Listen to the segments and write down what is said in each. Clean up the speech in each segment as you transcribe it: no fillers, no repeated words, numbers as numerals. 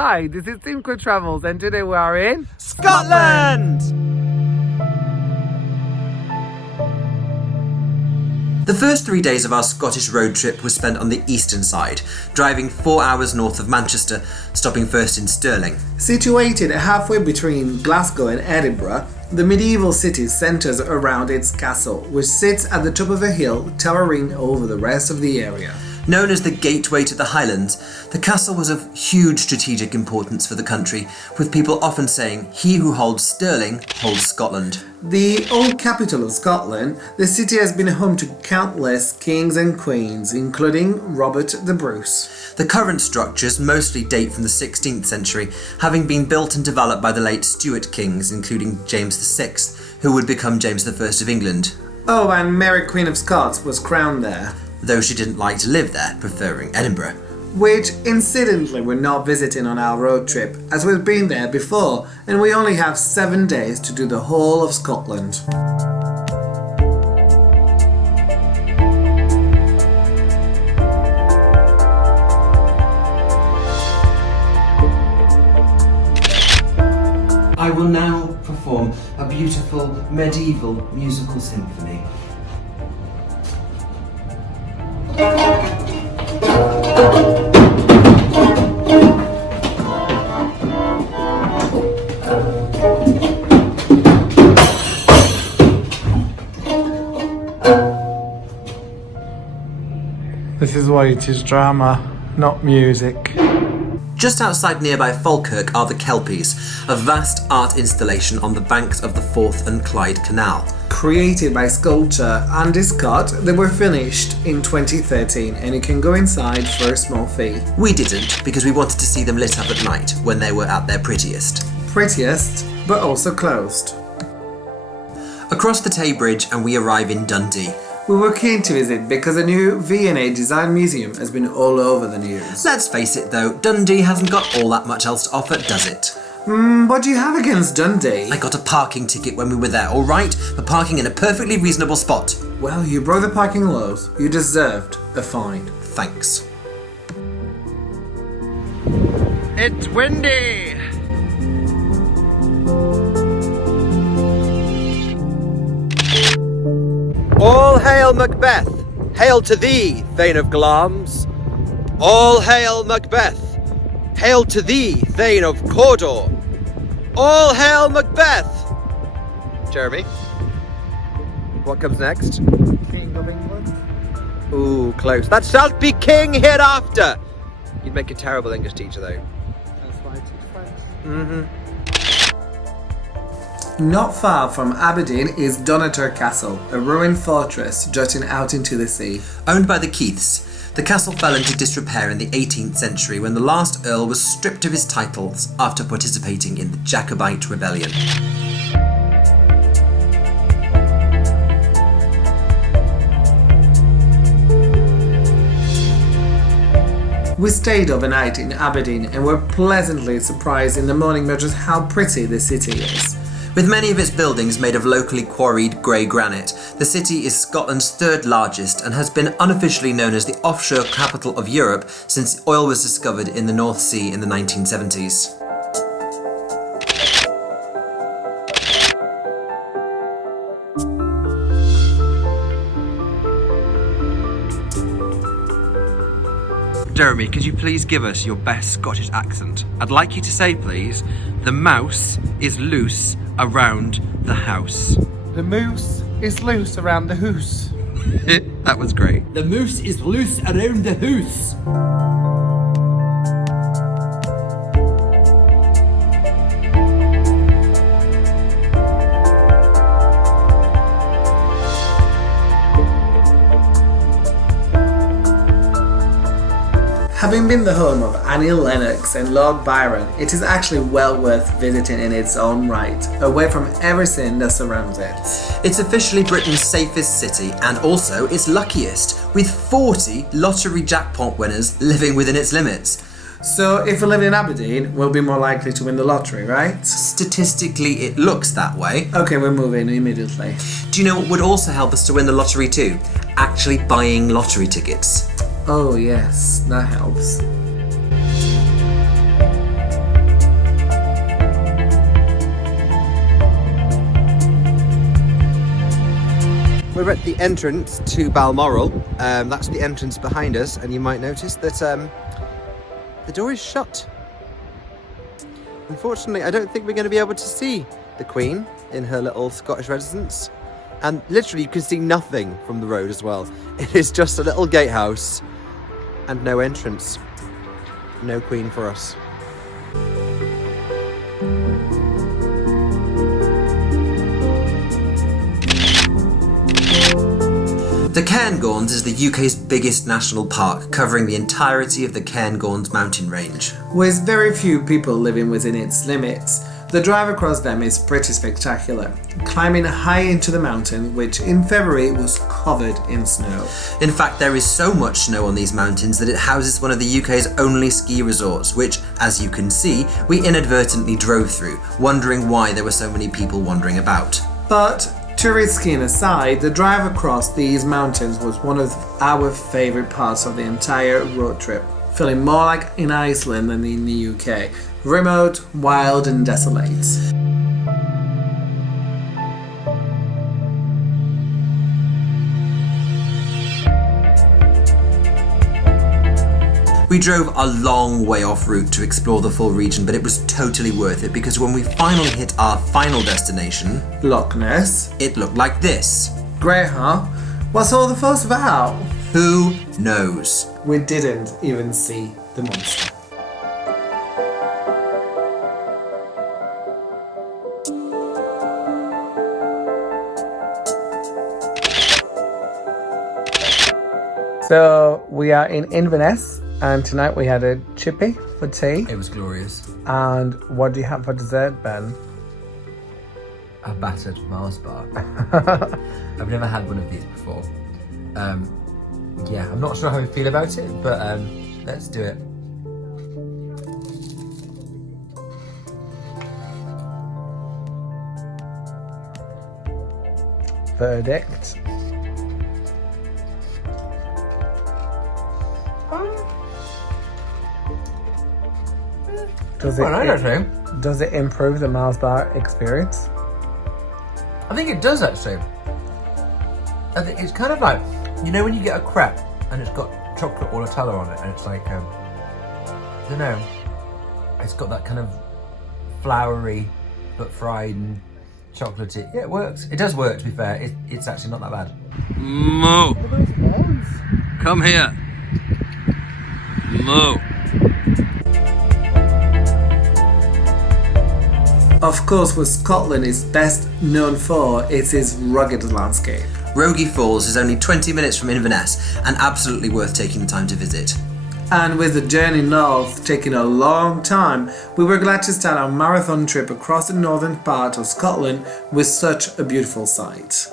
Hi, this is Timco Travels and today we are in Scotland! The first 3 days of our Scottish road trip was spent on the eastern side, driving 4 hours north of Manchester, stopping first in Stirling. Situated halfway between Glasgow and Edinburgh, the medieval city centres around its castle, which sits at the top of a hill towering over the rest of the area. Known as the Gateway to the Highlands, the castle was of huge strategic importance for the country, with people often saying, "He who holds Stirling holds Scotland." The old capital of Scotland, the city has been home to countless kings and queens, including Robert the Bruce. The current structures mostly date from the 16th century, having been built and developed by the late Stuart kings, including James VI, who would become James I of England. Oh, and Mary Queen of Scots was crowned there. Though she didn't like to live there, preferring Edinburgh. Which, incidentally, we're not visiting on our road trip, as we've been there before, and we only have 7 days to do the whole of Scotland. I will now perform a beautiful medieval musical symphony. This is why it is drama, not music. Just outside nearby Falkirk are the Kelpies, a vast art installation on the banks of the Forth and Clyde Canal. Created by sculptor Andy Scott, they were finished in 2013 and you can go inside for a small fee. We didn't, because we wanted to see them lit up at night, when they were at their prettiest. Prettiest, but also closed. Across the Tay Bridge and we arrive in Dundee. We were keen to visit because a new V&A design museum has been all over the news. Let's face it though, Dundee hasn't got all that much else to offer, does it? What do you have against Dundee? I got a parking ticket when we were there, alright? For parking in a perfectly reasonable spot. Well, you broke the parking laws. You deserved a fine. Thanks. It's windy! All hail Macbeth! Hail to thee, Thane of Glamis! All hail Macbeth! Hail to thee, Thane of Cawdor! All hail Macbeth! Jérémy, what comes next? King of England? Ooh, close. That shalt be king hereafter! You'd make a terrible English teacher though. That's why it's French. Mm-hmm. Not far from Aberdeen is Dunnotarr Castle, a ruined fortress jutting out into the sea. Owned by the Keiths, the castle fell into disrepair in the 18th century when the last earl was stripped of his titles after participating in the Jacobite rebellion. We stayed overnight in Aberdeen and were pleasantly surprised in the morning by just how pretty the city is. With many of its buildings made of locally quarried grey granite, the city is Scotland's third largest and has been unofficially known as the offshore capital of Europe since oil was discovered in the North Sea in the 1970s. Jérémy, could you please give us your best Scottish accent? I'd like you to say, please, "The mouse is loose around the house." The moose is loose around the hoose. That was great. The moose is loose around the hoose. Having been the home of Annie Lennox and Lord Byron, it is actually well worth visiting in its own right, away from everything that surrounds it. It's officially Britain's safest city and also its luckiest, with 40 lottery jackpot winners living within its limits. So if we live in Aberdeen, we'll be more likely to win the lottery, right? Statistically, it looks that way. Okay, we're moving immediately. Do you know what would also help us to win the lottery too? Actually buying lottery tickets. Oh yes, that helps. we're at the entrance to Balmoral. That's the entrance behind us, and you might notice that the door is shut. Unfortunately, I don't think we're going to be able to see the Queen in her little Scottish residence. And literally, you can see nothing from the road as well. It is just a little gatehouse and no entrance. No Queen for us. The Cairngorns is the UK's biggest national park, covering the entirety of the Cairngorns mountain range. With very few people living within its limits, the drive across them is pretty spectacular, climbing high into the mountain, which in February was covered in snow. In fact, there is so much snow on these mountains that it houses one of the UK's only ski resorts, which, as you can see, we inadvertently drove through, wondering why there were so many people wandering about. But tourist skiing aside, the drive across these mountains was one of our favourite parts of the entire road trip, feeling more like in Iceland than in the UK. Remote, wild and desolate. We drove a long way off route to explore the full region, but it was totally worth it because when we finally hit our final destination, Loch Ness. it looked like this. Great, huh? What's all the fuss about? Who knows? We didn't even see the monster. So we are in Inverness, and tonight we had a chippy for tea. It was glorious. And what do you have for dessert, Ben? A battered Mars bar. I've never had one of these before. Yeah, I'm not sure how I feel about it, but let's do it. Verdict. Does it improve the Mars bar experience? I think it does actually. I think it's kind of like, you know when you get a crepe and it's got chocolate or Nutella on it and it's like, I don't know, it's got that kind of floury but fried and chocolatey. Yeah, it works. It does work, to be fair. It's actually not that bad. Moo! Come here. Moo! Of course, what Scotland is best known for is its rugged landscape. Rogie Falls is only 20 minutes from Inverness and absolutely worth taking the time to visit. And with the journey north taking a long time, we were glad to start our marathon trip across the northern part of Scotland with such a beautiful sight.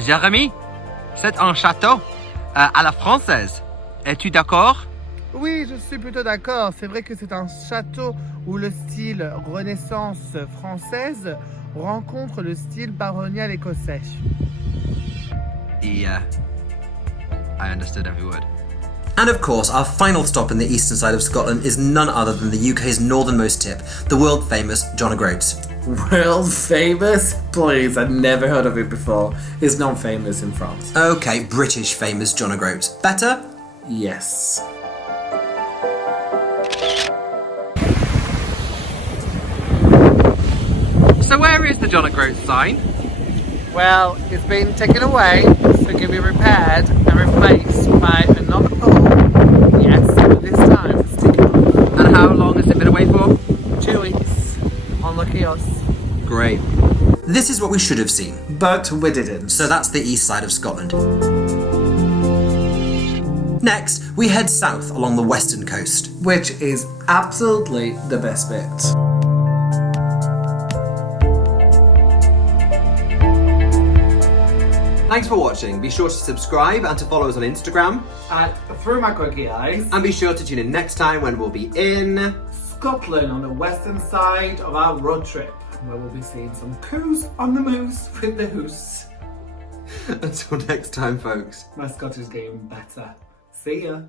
Jérémy, c'est un château à la française. Es-tu d'accord? Oui, je suis plutôt d'accord. C'est vrai que c'est un château où le style Renaissance française rencontre le style baronial écossais. Yeah, I understood every word. And of course, our final stop in the eastern side of Scotland is none other than the UK's northernmost tip, the world famous John O'Groats. World famous? Please, I've never heard of it before. It's not famous in France. Okay, British famous John O'Groats. Better? Yes. So where is the John O'Groats sign? Well, it's been taken away, so it can be repaired and replaced by another pole. Yes, but this time it's sticking on. And how long has it been away for? 2 weeks. Unlucky us. Great. This is what we should have seen. But we didn't. So that's the east side of Scotland. Next, we head south along the western coast. Which is absolutely the best bit. Thanks for watching. Be sure to subscribe and to follow us on Instagram. At Through My Quirky Eyes. And be sure to tune in next time when we'll be in Scotland on the western side of our road trip, where we'll be seeing some coos on the moose with the hoose. Until next time, folks. My Scottish getting better. See ya.